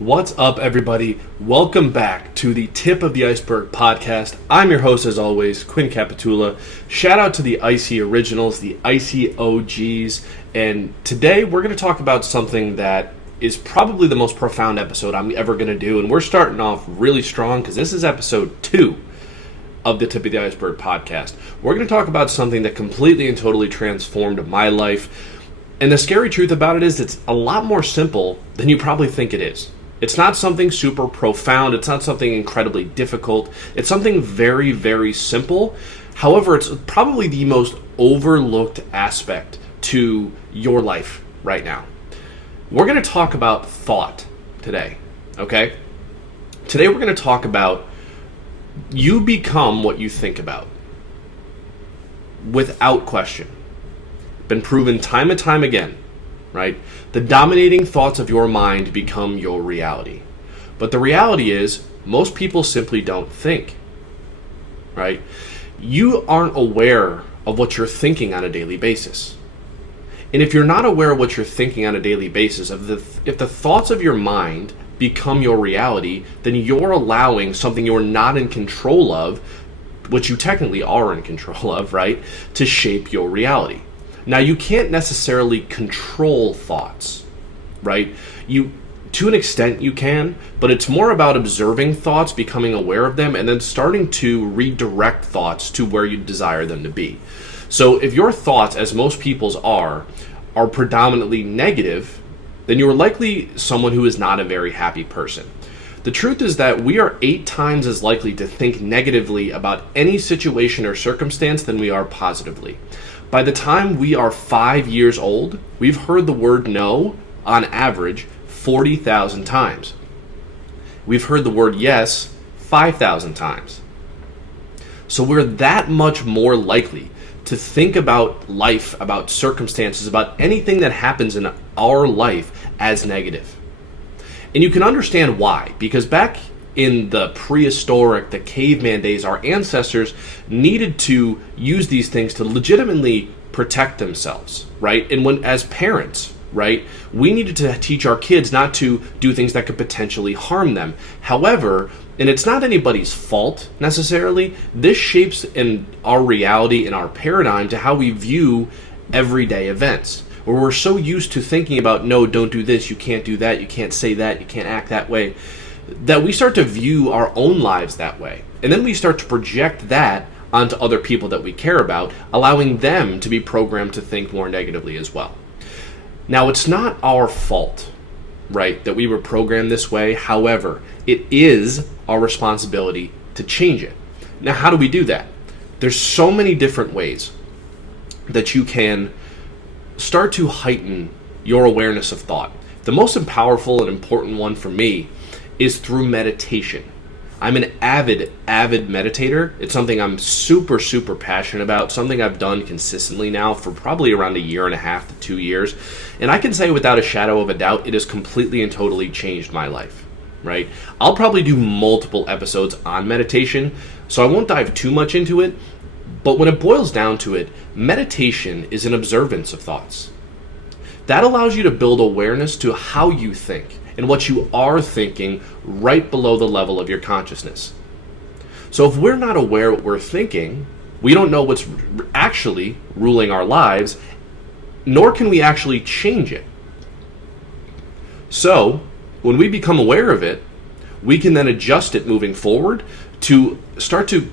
What's up, everybody? Welcome back to the Tip of the Iceberg podcast. I'm your host, as always, Quinn Capitula. Shout out to the Icy Originals, the Icy OGs, and today we're going to talk about something that is probably the most profound episode I'm ever going to do, and we're starting off really strong because this is episode 2 of the Tip of the Iceberg podcast. We're going to talk about something that completely and totally transformed my life, and the scary truth about it is it's a lot more simple than you probably think it is. It's not something super profound. It's not something incredibly difficult. It's something very, very simple. However, it's probably the most overlooked aspect to your life right now. We're going to talk about thought today, okay? Today we're going to talk about you become what you think about. Without question. Been proven time and time again. Right? The dominating thoughts of your mind become your reality. But the reality is, most people simply don't think. Right? You aren't aware of what you're thinking on a daily basis. And if you're not aware of what you're thinking on a daily basis, if the thoughts of your mind become your reality, then you're allowing something you're not in control of, which you technically are in control of, right, to shape your reality. Now, you can't necessarily control thoughts, right? To an extent you can, but it's more about observing thoughts, becoming aware of them, and then starting to redirect thoughts to where you desire them to be. So if your thoughts, as most people's are predominantly negative, then you're likely someone who is not a very happy person. The truth is that we are 8 times as likely to think negatively about any situation or circumstance than we are positively. By the time we are 5 years old, we've heard the word no, on average, 40,000 times. We've heard the word yes 5,000 times. So we're that much more likely to think about life, about circumstances, about anything that happens in our life as negative. And you can understand why, because back in the prehistoric, the caveman days, our ancestors needed to use these things to legitimately protect themselves, right? And when, as parents, right, we needed to teach our kids not to do things that could potentially harm them. However, and it's not anybody's fault necessarily, this shapes in our reality and our paradigm to how we view everyday events. Where we're so used to thinking about, no, don't do this, you can't do that, you can't say that, you can't act that way, that we start to view our own lives that way. And then we start to project that onto other people that we care about, allowing them to be programmed to think more negatively as well. Now, it's not our fault, right, that we were programmed this way. However, it is our responsibility to change it. Now, how do we do that? There's so many different ways that you can start to heighten your awareness of thought. The most powerful and important one for me is through meditation. I'm an avid meditator. It's something I'm super passionate about, something I've done consistently now for probably around 1.5 to 2 years. And I can say without a shadow of a doubt, it has completely and totally changed my life, right? I'll probably do multiple episodes on meditation, so I won't dive too much into it. But when it boils down to it, meditation is an observance of thoughts. That allows you to build awareness to how you think and what you are thinking right below the level of your consciousness. So if we're not aware of what we're thinking, we don't know what's actually ruling our lives, nor can we actually change it. So when we become aware of it, we can then adjust it moving forward to start to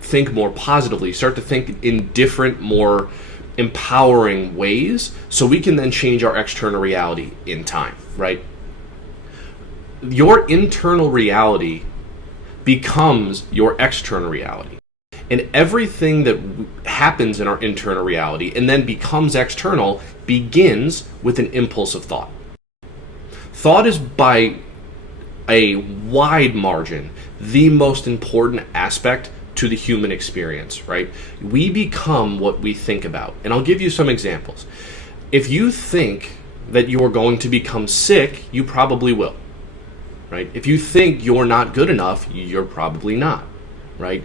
think more positively, start to think in different, more empowering ways, so we can then change our external reality in time, right? Your internal reality becomes your external reality. And everything that happens in our internal reality and then becomes external begins with an impulse of thought. Thought is by a wide margin the most important aspect to the human experience, right? We become what we think about. And I'll give you some examples. If you think that you're going to become sick, you probably will, right? If you think you're not good enough, you're probably not, right?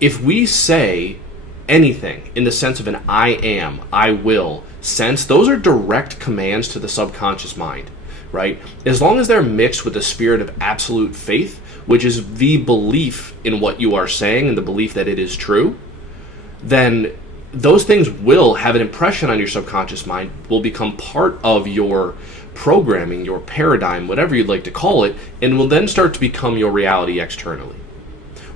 If we say anything in the sense of an I am, I will sense, those are direct commands to the subconscious mind. right? As long as they're mixed with the spirit of absolute faith, which is the belief in what you are saying and the belief that it is true, then those things will have an impression on your subconscious mind, will become part of your programming, your paradigm, whatever you'd like to call it, and will then start to become your reality externally.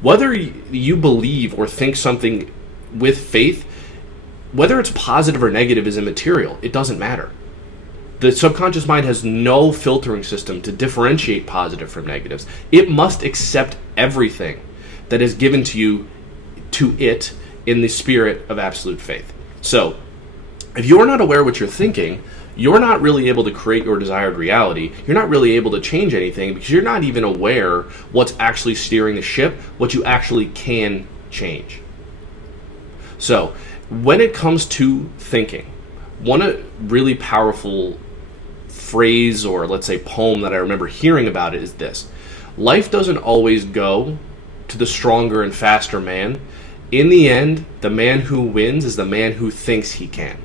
Whether you believe or think something with faith, whether it's positive or negative is immaterial. It doesn't matter. The subconscious mind has no filtering system to differentiate positive from negatives. It must accept everything that is given to you, to it, in the spirit of absolute faith. So, if you're not aware of what you're thinking, you're not really able to create your desired reality. You're not really able to change anything because you're not even aware what's actually steering the ship, what you actually can change. So, when it comes to thinking, one really powerful phrase, or let's say poem, that I remember hearing about it is this: life doesn't always go to the stronger and faster man. In the end, the man who wins is the man who thinks he can.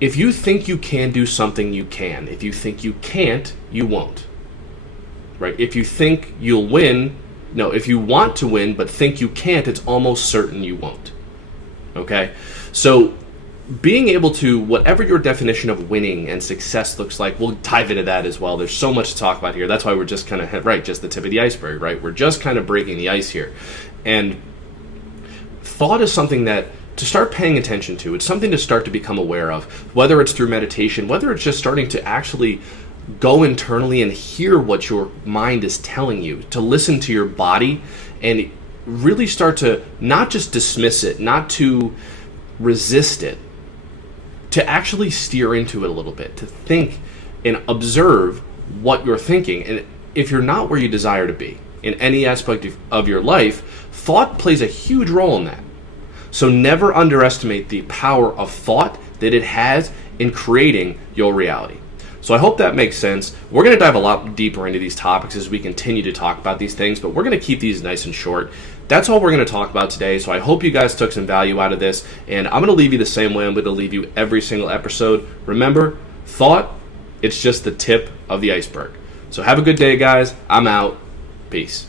If you think you can do something, you can. If you think you can't, you won't. Right? If you think you'll win, no, if you want to win but think you can't, it's almost certain you won't. Okay? So, being able to, whatever your definition of winning and success looks like, we'll dive into that as well. There's so much to talk about here. That's why we're just kind of, right, just the tip of the iceberg, right? We're just kind of breaking the ice here. And thought is something that to start paying attention to. It's something to start to become aware of, whether it's through meditation, whether it's just starting to actually go internally and hear what your mind is telling you, to listen to your body and really start to not just dismiss it, not to resist it, to actually steer into it a little bit, to think and observe what you're thinking. And if you're not where you desire to be in any aspect of your life, thought plays a huge role in that. So never underestimate the power of thought that it has in creating your reality. So I hope that makes sense. We're going to dive a lot deeper into these topics as we continue to talk about these things, but we're going to keep these nice and short. That's all we're going to talk about today. So I hope you guys took some value out of this, and I'm going to leave you the same way I'm going to leave you every single episode. Remember, thought, it's just the tip of the iceberg. So have a good day, guys. I'm out. Peace.